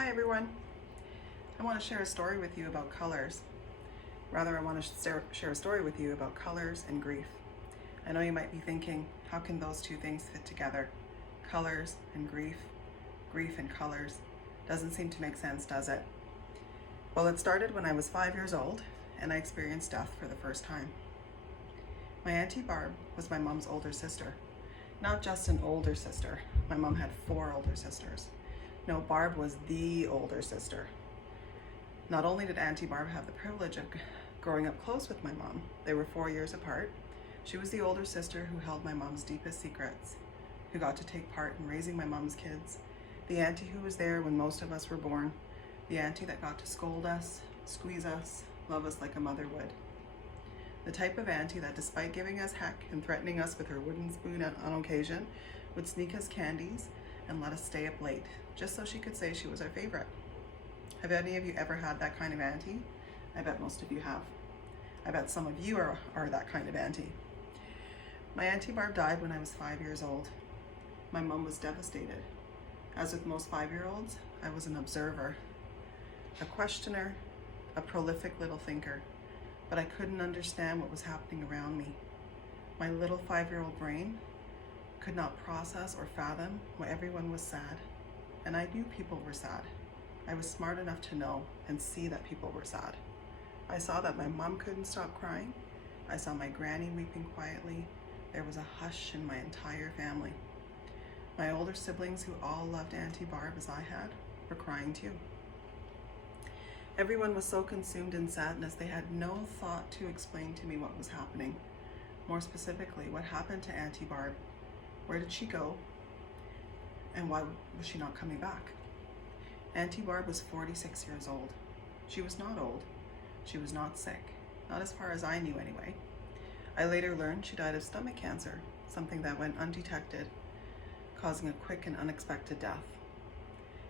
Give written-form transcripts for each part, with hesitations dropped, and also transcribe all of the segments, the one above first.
Hi everyone. I want to share a story with you about colors. Rather, I want to share a story with you about colors and grief. I know you might be thinking, how can those two things fit together? Colors and grief, grief and colors. Doesn't seem to make sense, does it? Well, it started when I was 5 years old and I experienced death for the first time. My Auntie Barb was my mom's older sister. Not just an older sister. My mom had 4 older sisters. No, Barb was the older sister. Not only did Auntie Barb have the privilege of growing up close with my mom, they were 4 years apart. She was the older sister who held my mom's deepest secrets, who got to take part in raising my mom's kids, the auntie who was there when most of us were born, the auntie that got to scold us, squeeze us, love us like a mother would. The type of auntie that, despite giving us heck and threatening us with her wooden spoon on occasion, would sneak us candies and let us stay up late, just so she could say she was our favorite. Have any of you ever had that kind of auntie? I bet most of you have. I bet some of you are that kind of auntie. My Auntie Barb died when I was 5 years old. My mom was devastated. As with most 5-year-olds, I was an observer, a questioner, a prolific little thinker, but I couldn't understand what was happening around me. My little 5-year-old brain could not process or fathom why everyone was sad, and I knew people were sad. I was smart enough to know and see that people were sad. I saw that my mom couldn't stop crying. I saw my granny weeping quietly. There was a hush in my entire family. My older siblings, who all loved Auntie Barb as I had, were crying too. Everyone was so consumed in sadness, they had no thought to explain to me what was happening. More specifically, what happened to Auntie Barb? Where did she go? And why was she not coming back? Auntie Barb was 46 years old. She was not old. She was not sick. Not as far as I knew anyway. I later learned she died of stomach cancer, something that went undetected, causing a quick and unexpected death.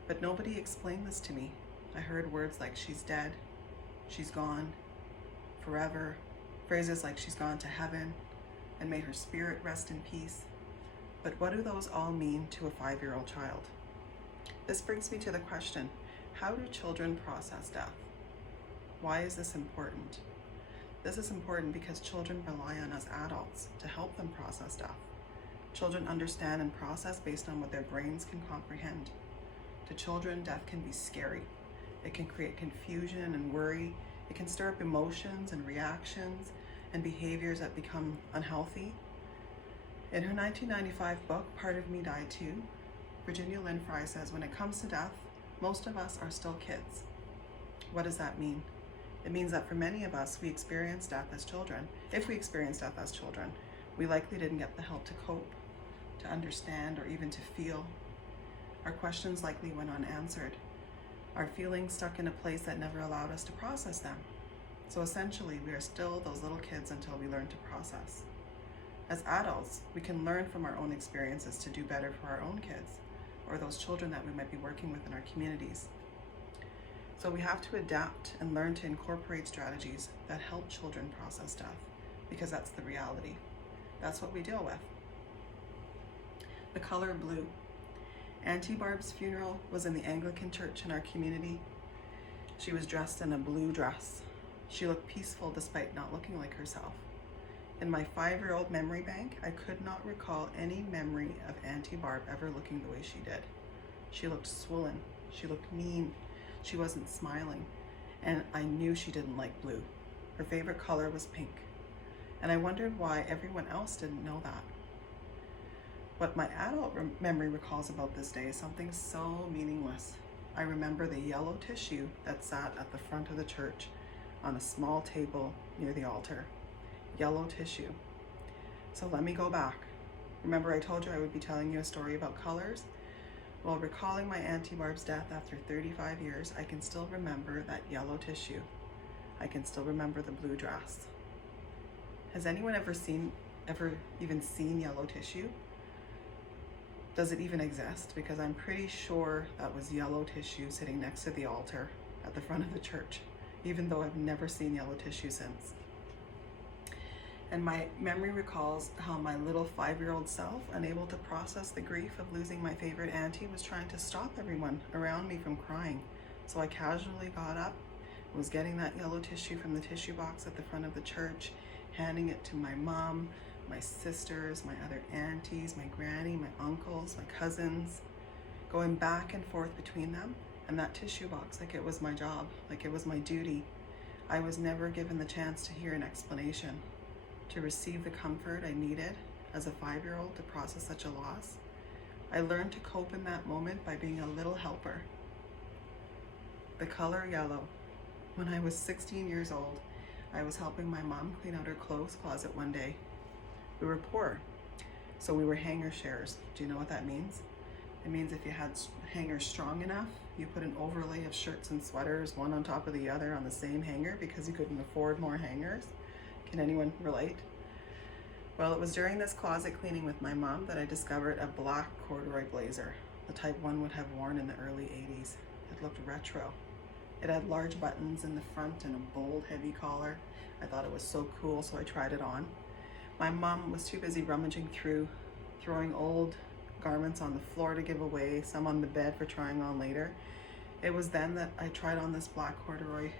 But nobody explained this to me. I heard words like she's dead, she's gone, forever, phrases like she's gone to heaven, and may her spirit rest in peace. But what do those all mean to a 5-year-old child? This brings me to the question, how do children process death? Why is this important? This is important because children rely on us adults to help them process death. Children understand and process based on what their brains can comprehend. To children, death can be scary. It can create confusion and worry. It can stir up emotions and reactions and behaviors that become unhealthy. In her 1995 book, Part of Me Died Too, Virginia Lynn Fry says, when it comes to death, most of us are still kids. What does that mean? It means that for many of us, we experience death as children. If we experienced death as children, we likely didn't get the help to cope, to understand, or even to feel. Our questions likely went unanswered. Our feelings stuck in a place that never allowed us to process them. So essentially, we are still those little kids until we learn to process. As adults, we can learn from our own experiences to do better for our own kids, or those children that we might be working with in our communities. So we have to adapt and learn to incorporate strategies that help children process death, because that's the reality. That's what we deal with. The color blue. Auntie Barb's funeral was in the Anglican church in our community. She was dressed in a blue dress. She looked peaceful despite not looking like herself. In my 5-year-old memory bank, I could not recall any memory of Auntie Barb ever looking the way she did. She looked swollen. She looked mean. She wasn't smiling. And I knew she didn't like blue. Her favorite color was pink. And I wondered why everyone else didn't know that. What my adult memory recalls about this day is something so meaningless. I remember the yellow tissue that sat at the front of the church on a small table near the altar. Yellow tissue. So let me go back. Remember I told you I would be telling you a story about colors? Well, recalling my Auntie Barb's death after 35 years, I can still remember that yellow tissue. I can still remember the blue dress. Has anyone ever even seen yellow tissue? Does it even exist? Because I'm pretty sure that was yellow tissue sitting next to the altar at the front of the church, even though I've never seen yellow tissue since. And my memory recalls how my little 5-year-old self, unable to process the grief of losing my favorite auntie, was trying to stop everyone around me from crying. So I casually got up, was getting that yellow tissue from the tissue box at the front of the church, handing it to my mom, my sisters, my other aunties, my granny, my uncles, my cousins, going back and forth between them and that tissue box like it was my job, like it was my duty. I was never given the chance to hear an explanation, to receive the comfort I needed as a 5-year-old to process such a loss. I learned to cope in that moment by being a little helper. The color yellow. When I was 16 years old, I was helping my mom clean out her clothes closet one day. We were poor, so we were hanger sharers. Do you know what that means? It means if you had hangers strong enough, you put an overlay of shirts and sweaters, one on top of the other on the same hanger because you couldn't afford more hangers. Can anyone relate? Well, it was during this closet cleaning with my mom that I discovered a black corduroy blazer, the type one would have worn in the early 80s. It looked retro. It had large buttons in the front and a bold, heavy collar. I thought it was so cool, so I tried it on. My mom was too busy rummaging through, throwing old garments on the floor to give away, some on the bed for trying on later. It was then that I tried on this black corduroy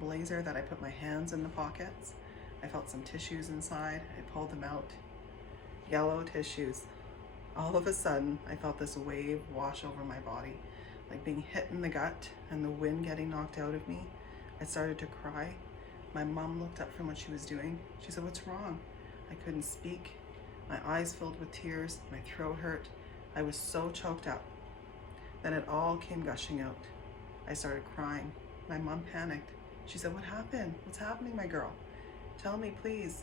blazer that I put my hands in the pockets. I felt some tissues inside. I pulled them out. Yellow tissues. All of a sudden, I felt this wave wash over my body, like being hit in the gut and the wind getting knocked out of me. I started to cry. My mom looked up from what she was doing. She said, "What's wrong?" I couldn't speak. My eyes filled with tears. My throat hurt. I was so choked up. Then it all came gushing out. I started crying. My mom panicked. She said, "What happened? What's happening, my girl? Tell me, please."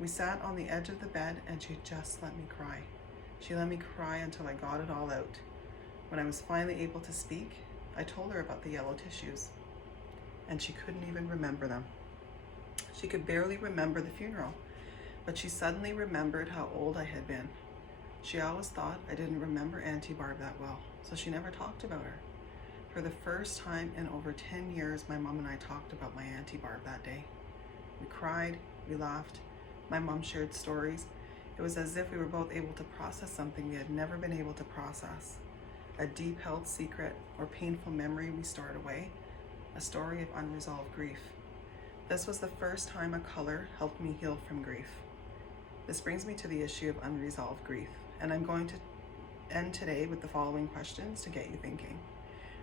We sat on the edge of the bed and she just let me cry. She let me cry until I got it all out. When I was finally able to speak, I told her about the yellow tissues, and she couldn't even remember them. She could barely remember the funeral, but she suddenly remembered how old I had been. She always thought I didn't remember Auntie Barb that well, so she never talked about her. For the first time in over 10 years, my mom and I talked about my Auntie Barb that day. We cried, we laughed. My mom shared stories. It was as if we were both able to process something we had never been able to process. A deep held secret or painful memory we stored away. A story of unresolved grief. This was the first time a color helped me heal from grief. This brings me to the issue of unresolved grief, and I'm going to end today with the following questions to get you thinking.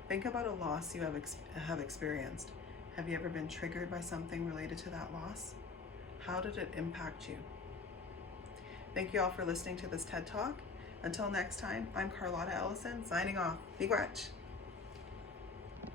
Think about a loss you have experienced. Have you ever been triggered by something related to that loss? How did it impact you? Thank you all for listening to this TED Talk. Until next time, I'm Carlotta Ellison, signing off. Miigwech!